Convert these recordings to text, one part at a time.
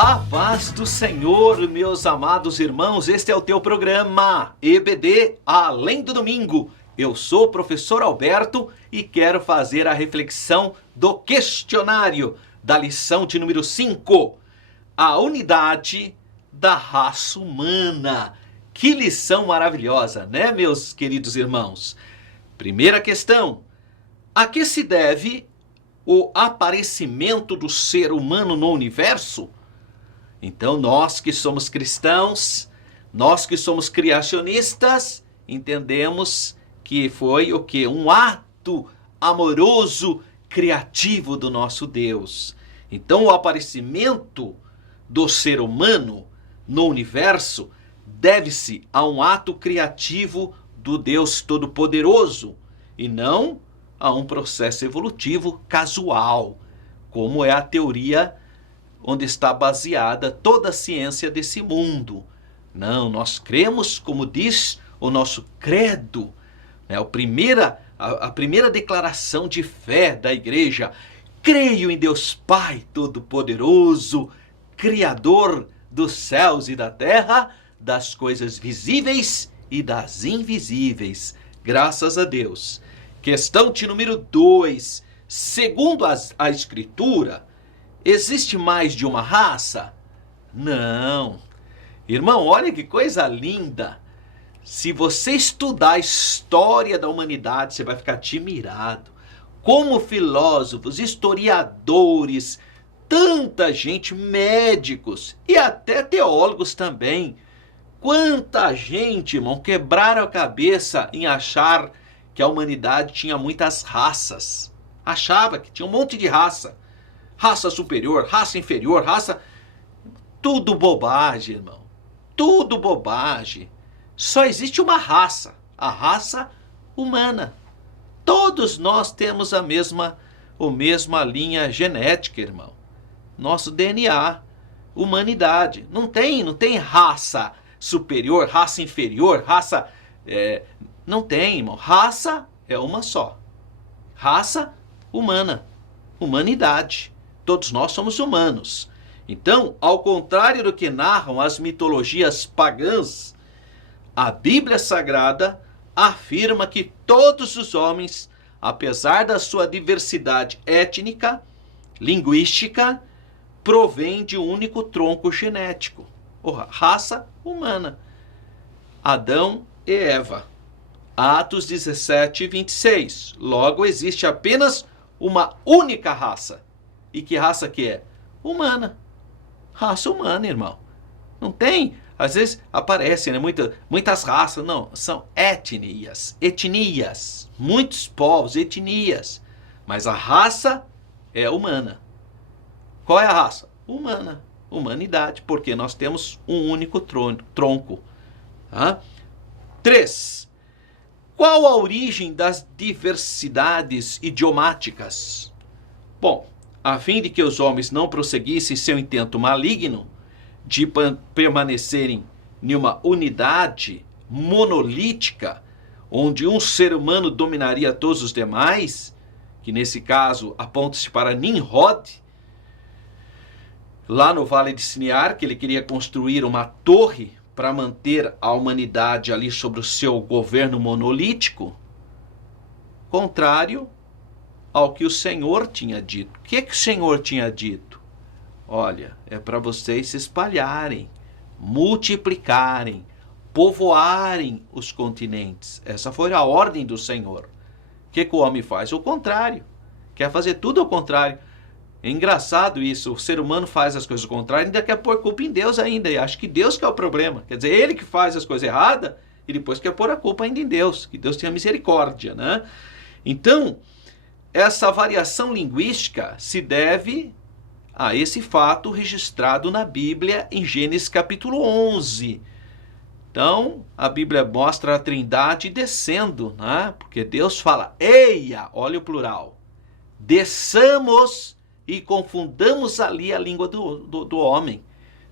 A paz do Senhor, meus amados irmãos, este é o teu programa EBD Além do Domingo. Eu sou o professor Alberto e quero fazer a reflexão do questionário da lição de número 5, a unidade da raça humana. Que lição maravilhosa, né, meus queridos irmãos? Primeira questão: a que se deve o aparecimento do ser humano no universo? Então, nós que somos cristãos, nós que somos criacionistas, entendemos que foi o quê? Um ato amoroso, criativo do nosso Deus. Então, o aparecimento do ser humano no universo deve-se a um ato criativo do Deus Todo-Poderoso e não a um processo evolutivo casual, como é a teoria onde está baseada toda a ciência desse mundo. Não, nós cremos, como diz o nosso credo, né? A primeira declaração de fé da igreja: creio em Deus Pai Todo-Poderoso, Criador dos céus e da terra, das coisas visíveis e das invisíveis. Graças a Deus. Questão de número 2. Segundo a Escritura, existe mais de uma raça? Não. Irmão, olha que coisa linda. Se você estudar a história da humanidade, você vai ficar admirado. Como filósofos, historiadores, tanta gente, médicos e até teólogos também. Quanta gente, irmão, quebraram a cabeça em achar que a humanidade tinha muitas raças. Achava que tinha um monte de raça. Raça superior, raça inferior, raça... Tudo bobagem, irmão. Tudo bobagem. Só existe uma raça, a raça humana. Todos nós temos a mesma linha genética, irmão. Nosso DNA, humanidade. Não tem raça superior, raça inferior, raça... Não tem, irmão. Raça é uma só. Raça humana. Humanidade. Todos nós somos humanos. Então, ao contrário do que narram as mitologias pagãs, a Bíblia Sagrada afirma que todos os homens, apesar da sua diversidade étnica, linguística, provêm de um único tronco genético, raça humana. Adão e Eva. Atos 17, 26. Logo, existe apenas uma única raça. E que raça que é? Humana. Raça humana, irmão. Não tem, às vezes aparecem, né, muitas raças. Não, são etnias. Muitos povos, etnias. Mas a raça é humana. Qual é a raça? Humana. Humanidade, porque nós temos um único tronco. 3. Qual a origem das diversidades idiomáticas? Bom, a fim de que os homens não prosseguissem seu intento maligno de permanecerem em uma unidade monolítica, onde um ser humano dominaria todos os demais, que nesse caso aponta-se para Nimrod, lá no Vale de Sinear, que ele queria construir uma torre para manter a humanidade ali sobre o seu governo monolítico, contrário ao que o Senhor tinha dito. O que o Senhor tinha dito? Olha, é para vocês se espalharem, multiplicarem, povoarem os continentes. Essa foi a ordem do Senhor. O que o homem faz? O contrário. Quer fazer tudo ao contrário. É engraçado isso, o ser humano faz as coisas ao contrário e ainda quer pôr culpa em Deus ainda. E acha que Deus que é o problema. Quer dizer, ele que faz as coisas erradas e depois quer pôr a culpa ainda em Deus. Que Deus tenha misericórdia, né? Então, essa variação linguística se deve a esse fato registrado na Bíblia em Gênesis capítulo 11. Então, a Bíblia mostra a Trindade descendo, né? Porque Deus fala: eia, olha o plural, desçamos e confundamos ali a língua do homem.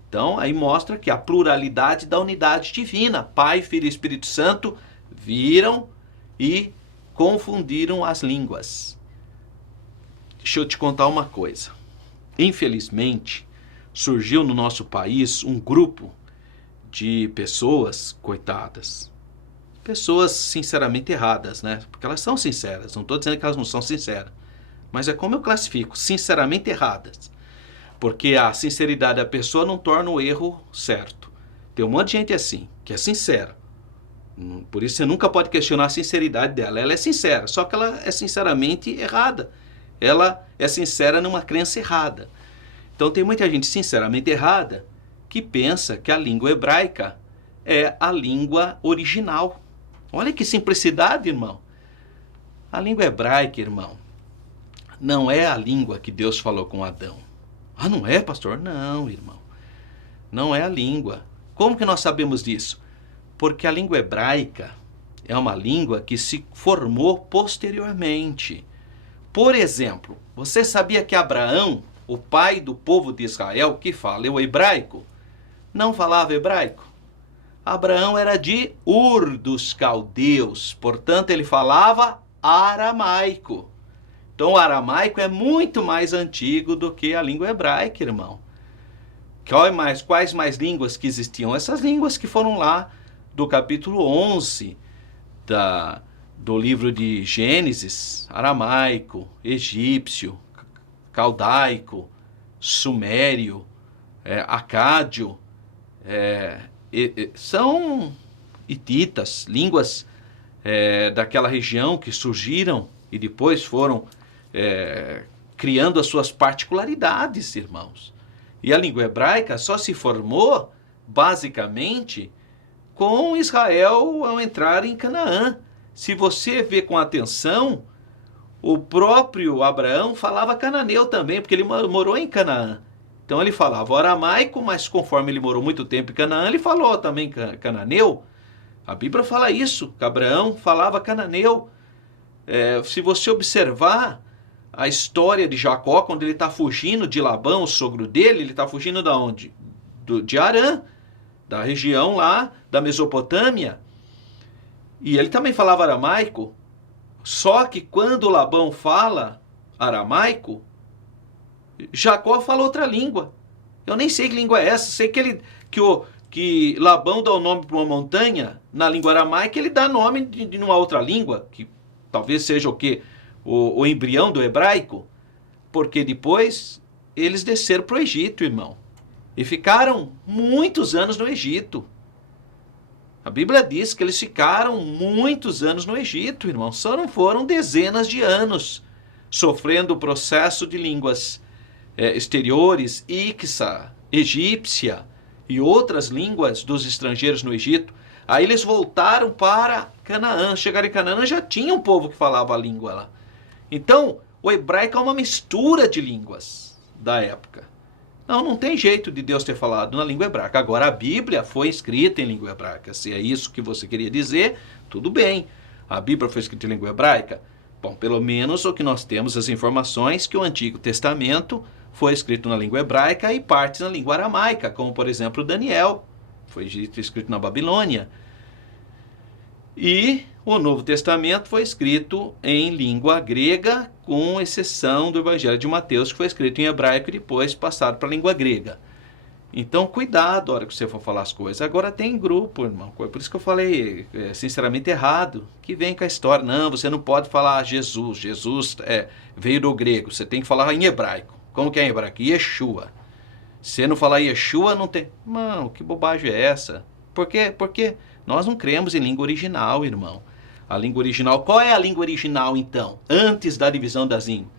Então, aí mostra que a pluralidade da unidade divina, Pai, Filho e Espírito Santo, viram e confundiram as línguas. Deixa eu te contar uma coisa. Infelizmente, surgiu no nosso país um grupo de pessoas coitadas. Pessoas sinceramente erradas, né? Porque elas são sinceras, não estou dizendo que elas não são sinceras. Mas é como eu classifico, sinceramente erradas. Porque a sinceridade da pessoa não torna o erro certo. Tem um monte de gente assim, que é sincera. Por isso você nunca pode questionar a sinceridade dela. Ela é sincera, só que ela é sinceramente errada. Ela é sincera numa crença errada. Então tem muita gente sinceramente errada que pensa que a língua hebraica é a língua original. Olha que simplicidade, irmão. A língua hebraica, irmão, não é a língua que Deus falou com Adão. Ah, não é, pastor? Não, irmão. Não é a língua. Como que nós sabemos disso? Porque a língua hebraica é uma língua que se formou posteriormente. Por exemplo, você sabia que Abraão, o pai do povo de Israel, que fala o hebraico, não falava hebraico? Abraão era de Ur dos caldeus, portanto ele falava aramaico. Então o aramaico é muito mais antigo do que a língua hebraica, irmão. Quais mais línguas que existiam? Essas línguas que foram lá do capítulo 11 do livro de Gênesis: aramaico, egípcio, caldaico, sumério, acádio, são hititas, línguas daquela região que surgiram e depois foram criando as suas particularidades, irmãos. E a língua hebraica só se formou, basicamente, com Israel ao entrar em Canaã. Se você vê com atenção, o próprio Abraão falava cananeu também, porque ele morou em Canaã. Então ele falava o aramaico, mas conforme ele morou muito tempo em Canaã, ele falou também cananeu. A Bíblia fala isso, que Abraão falava cananeu. Se você observar a história de Jacó, quando ele está fugindo de Labão, o sogro dele, ele está fugindo de onde? De Harã, da região lá da Mesopotâmia. E ele também falava aramaico. Só que quando Labão fala aramaico, Jacó fala outra língua. Eu nem sei que língua é essa. Sei que Labão dá o nome para uma montanha na língua aramaica, ele dá nome de uma outra língua, que talvez seja o quê? O embrião do hebraico. Porque depois eles desceram para o Egito, irmão. E ficaram muitos anos no Egito. A Bíblia diz que eles ficaram muitos anos no Egito, irmão. Só não foram dezenas de anos sofrendo o processo de línguas exteriores, Ixa, egípcia e outras línguas dos estrangeiros no Egito. Aí eles voltaram para Canaã. Chegaram em Canaã, já tinha um povo que falava a língua lá. Então, o hebraico é uma mistura de línguas da época. Não tem jeito de Deus ter falado na língua hebraica. Agora, a Bíblia foi escrita em língua hebraica. Se é isso que você queria dizer, tudo bem. A Bíblia foi escrita em língua hebraica? Bom, pelo menos o que nós temos as informações que o Antigo Testamento foi escrito na língua hebraica e partes na língua aramaica, como, por exemplo, Daniel, foi escrito na Babilônia. E o Novo Testamento foi escrito em língua grega, com exceção do Evangelho de Mateus, que foi escrito em hebraico e depois passado para a língua grega. Então, cuidado na hora que você for falar as coisas. Agora tem grupo, irmão. Por isso que eu falei, sinceramente, errado, que vem com a história. Não, você não pode falar Jesus. Jesus veio do grego. Você tem que falar em hebraico. Como que é em hebraico? Yeshua. Se não falar Yeshua, não tem... Mano, que bobagem é essa? Por quê? Porque nós não cremos em língua original, irmão. A língua original... Qual é a língua original, então? Antes da divisão das línguas?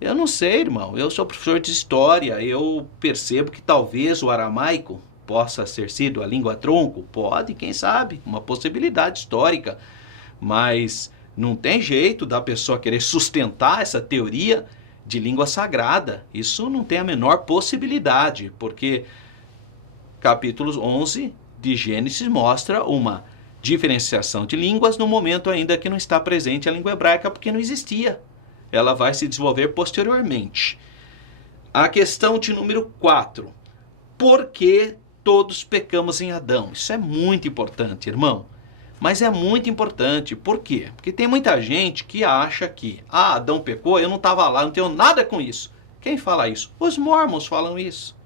Eu não sei, irmão. Eu sou professor de história. Eu percebo que talvez o aramaico possa ter sido a língua tronco. Pode, quem sabe. Uma possibilidade histórica. Mas não tem jeito da pessoa querer sustentar essa teoria de língua sagrada. Isso não tem a menor possibilidade. Porque capítulo 11 de Gênesis mostra uma diferenciação de línguas no momento ainda que não está presente a língua hebraica, porque não existia. Ela vai se desenvolver posteriormente. A questão de número 4. Por que todos pecamos em Adão? Isso é muito importante, irmão. Mas é muito importante. Por quê? Porque tem muita gente que acha que Adão pecou, eu não estava lá, não tenho nada com isso. Quem fala isso? Os mormons falam isso.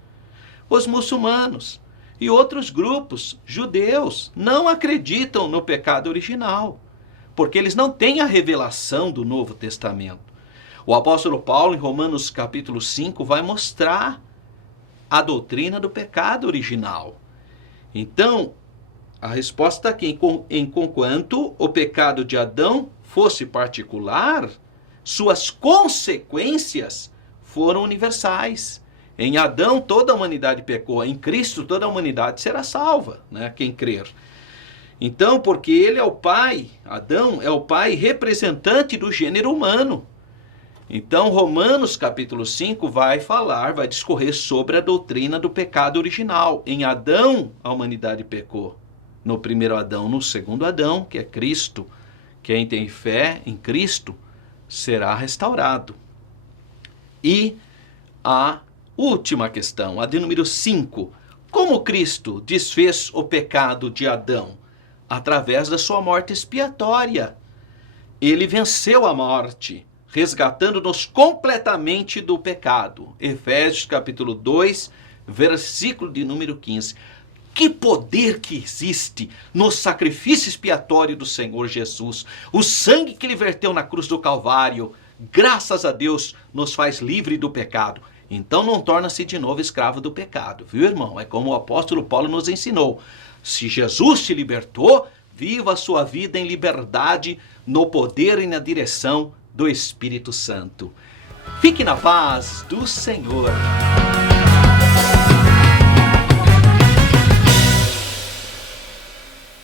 Os muçulmanos e outros grupos judeus não acreditam no pecado original, porque eles não têm a revelação do Novo Testamento. O apóstolo Paulo, em Romanos capítulo 5, vai mostrar a doutrina do pecado original. Então, a resposta aqui, enquanto o pecado de Adão fosse particular, suas consequências foram universais. Em Adão, toda a humanidade pecou. Em Cristo, toda a humanidade será salva, né? Quem crer. Então, porque ele é o pai, Adão é o pai representante do gênero humano. Então, Romanos capítulo 5 vai discorrer sobre a doutrina do pecado original. Em Adão, a humanidade pecou. No primeiro Adão, no segundo Adão, que é Cristo. Quem tem fé em Cristo será restaurado. E a última questão, a de número 5. Como Cristo desfez o pecado de Adão? Através da sua morte expiatória. Ele venceu a morte, resgatando-nos completamente do pecado. Efésios capítulo 2, versículo de número 15. Que poder que existe no sacrifício expiatório do Senhor Jesus. O sangue que ele verteu na cruz do Calvário, graças a Deus, nos faz livre do pecado. Então não torna-se de novo escravo do pecado, viu, irmão? É como o apóstolo Paulo nos ensinou. Se Jesus te libertou, viva a sua vida em liberdade, no poder e na direção do Espírito Santo. Fique na paz do Senhor.